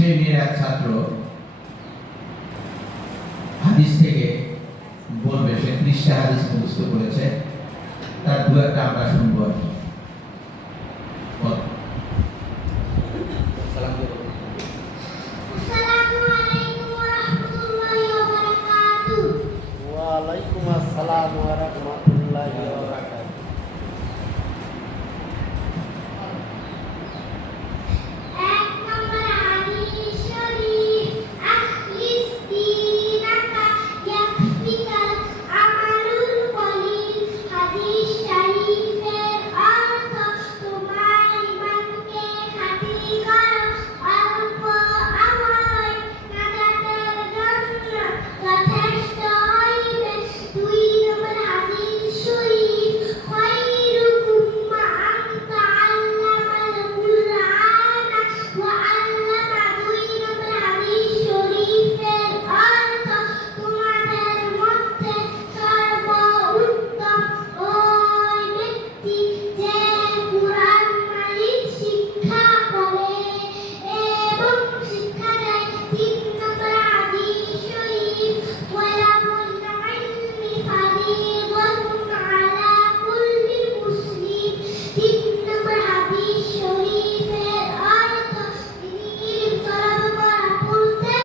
শ্রেণীর এক ছাত্র হাদিস থেকে বলবে, সে 30টা হাদিস মুখস্থ করেছে, তার দু একটা আমরা শুনবো।